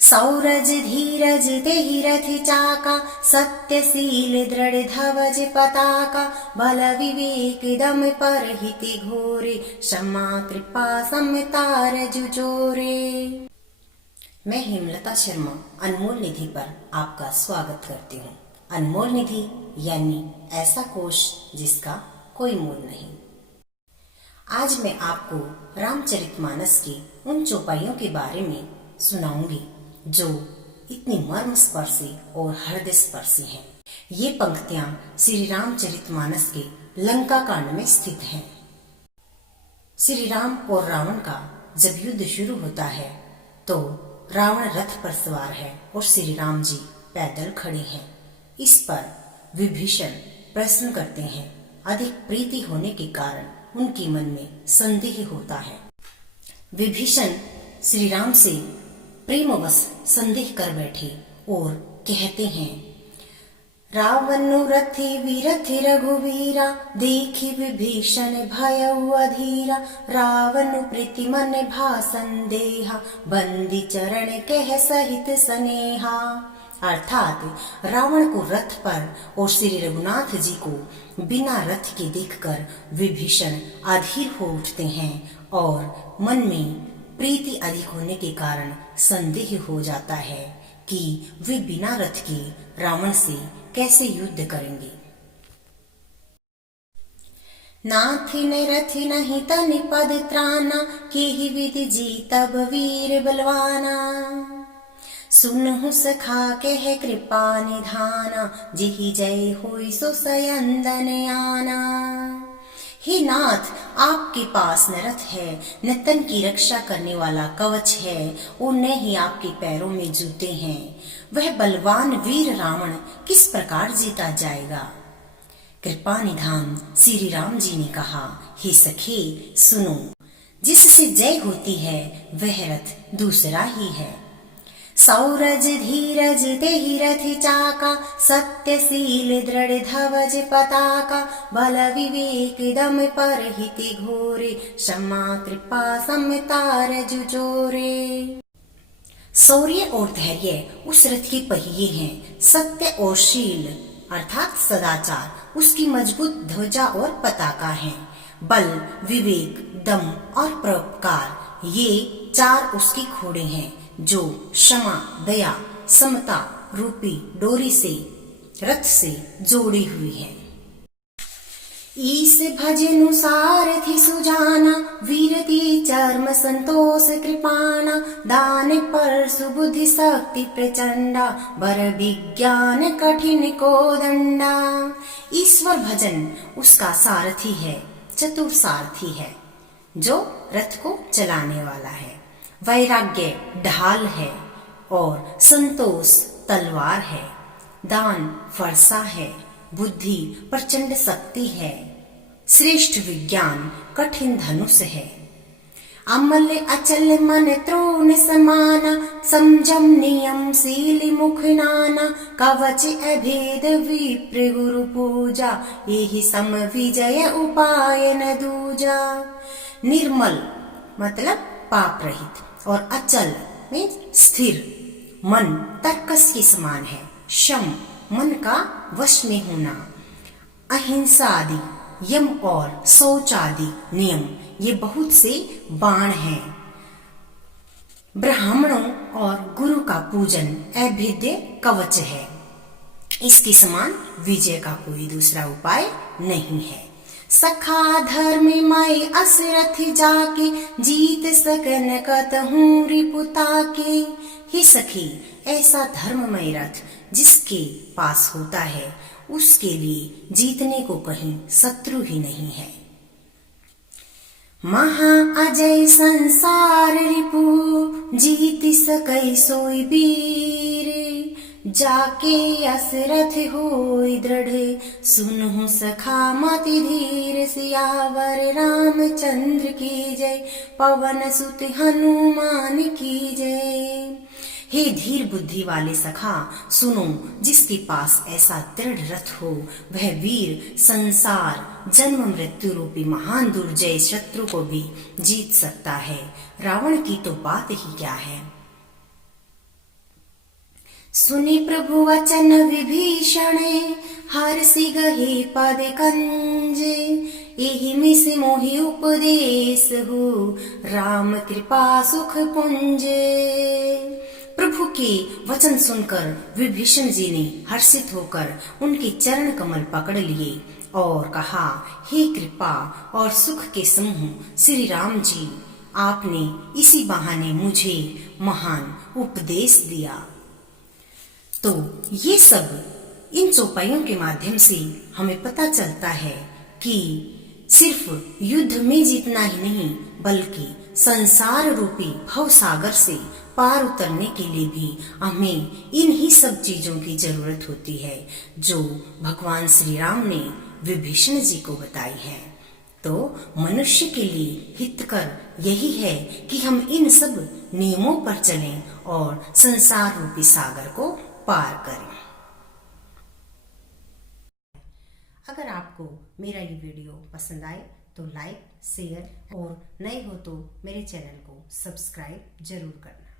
सौरज धीरज तेहि रथ चाका, सत्यशील दृढ़ धवज पताका। बल विवेक दम परहिति घोरे, क्षमा कृपा समतार जुजोरे। मैं हेमलता शर्मा अनमोल निधि पर आपका स्वागत करती हूँ। अनमोल निधि यानी ऐसा कोश जिसका कोई मोल नहीं। आज मैं आपको रामचरितमानस की उन चौपाइयों के बारे में सुनाऊंगी जो इतनी मर्म स्पर्शी और हृदय स्पर्शी हैं। ये पंक्तियां श्री रामचरितमानस के लंका कांड में स्थित हैं। श्री राम और रावण का जब युद्ध शुरू होता है तो रावण रथ पर सवार है और श्री राम जी पैदल खड़े हैं। इस पर विभीषण प्रश्न करते हैं। अधिक प्रीति होने के कारण उनके मन में संदेह होता है। विभीषण श्री राम से प्रेमवश संदेह कर बैठे और कहते हैं, रावण रथि विरथि रघुवीरा, देखि विभीषण भयउ अधीरा। रावण प्रीति मन भा संदेहा, बंदी चरण कह सहित स्नेहा। अर्थात रावण को रथ पर और श्री रघुनाथ जी को बिना रथ के देखकर विभीषण अधीर हो उठते हैं और मन में प्रीति अधिक होने के कारण संदेह हो जाता है कि वे बिना रथ के रावण से कैसे युद्ध करेंगे। नाथि न रथि नहीं तनि पद त्राना, केहि विधि जीतब वीर बलवाना। सुनहु सखा कह कृपा निधाना, जेहि जय होई सो सयंदन आना। हे नाथ, आपके पास न रथ है, न तन की रक्षा करने वाला कवच है और न ही आपके पैरों में जूते हैं। वह बलवान वीर रावण किस प्रकार जीता जाएगा। कृपा निधान श्री राम जी ने कहा, हे सखे सुनो, जिससे जय होती है वह रथ दूसरा ही है। सौरज धीरज तेहि रथ चाका, सत्यशील दृढ़ धवज पताका। बल विवेक दम परहिति घोरे, क्षमा कृपा समतार जुजोरे। शौर्य और धैर्य उस रथ के पहिए हैं। सत्य और शील अर्थात सदाचार उसकी मजबूत ध्वजा और पताका है। बल विवेक दम और परोपकार ये चार उसके घोड़े हैं जो क्षमा दया समता रूपी डोरी से रथ से जोड़ी हुई है। ईस भजनु सारथि सुजाना, वीरति चर्म संतोष कृपाणा। दान पर सुबुद्धि शक्ति प्रचंडा, बर विज्ञान कठिन को दंडा। ईश्वर भजन उसका सारथी है, चतुर सारथी है जो रथ को चलाने वाला है। वैराग्य ढाल है और संतोष तलवार है। दान फरसा है, बुद्धि प्रचंड शक्ति है। श्रेष्ठ विज्ञान कठिन धनुष है। अमल अचल मन त्रोण समाना, संयम नियम शील मुख नाना। कवच अभेद विप्र गुरु पूजा, यही सम विजय उपाय न दूजा। निर्मल मतलब पाप रहित और अचल में स्थिर मन तर्कस के समान है। शम मन का वश में होना। अहिंसा आदि यम और शौच आदि नियम ये बहुत से बाण हैं। ब्राह्मणों और गुरु का पूजन अभेद्य कवच है। इसके समान विजय का कोई दूसरा उपाय नहीं है। सखा धर्म मय असरथ जाके, जीत सकन कतहूँ रिपुता के। हे सखी, ऐसा धर्ममय रथ जिसके पास होता है उसके लिए जीतने को कहीं शत्रु ही नहीं है। महा अजय संसार रिपु, जीत सकै सोई वीर। जाके असरथ होई दृढ़, सुनहु सखा मति धीर। सियावर रामचंद्र की जय, पवन सुत हनुमान की जय। हे धीर बुद्धि वाले सखा सुनो, जिसके पास ऐसा दृढ़ रथ हो वह वीर संसार जन्म मृत्यु रूपी महान दुर्जय शत्रु को भी जीत सकता है। रावण की तो बात ही क्या है। सुनि प्रभु वचन विभीषण हर्षि गहे पद कंजे एहि मिस मोहि उपदेश हो राम कृपा सुख पुंजे। प्रभु के वचन सुनकर विभीषण जी ने हर्षित होकर उनके चरण कमल पकड़ लिए और कहा, हे कृपा और सुख के समूह श्री राम जी, आपने इसी बहाने मुझे महान उपदेश दिया। तो ये सब इन चौपाइयों के माध्यम से हमें पता चलता है कि सिर्फ युद्ध में जीतना ही नहीं बल्कि संसार रूपी भव सागर से पार उतरने के लिए भी हमें इन ही सब चीजों की जरूरत होती है जो भगवान श्री राम ने विभीषण जी को बताई है। तो मनुष्य के लिए हितकर यही है कि हम इन सब नियमों पर चलें और संसार रूपी सागर को पार करें। अगर आपको मेरा ये वीडियो पसंद आए तो लाइक, शेयर और नए हो तो मेरे चैनल को सब्सक्राइब जरूर करना।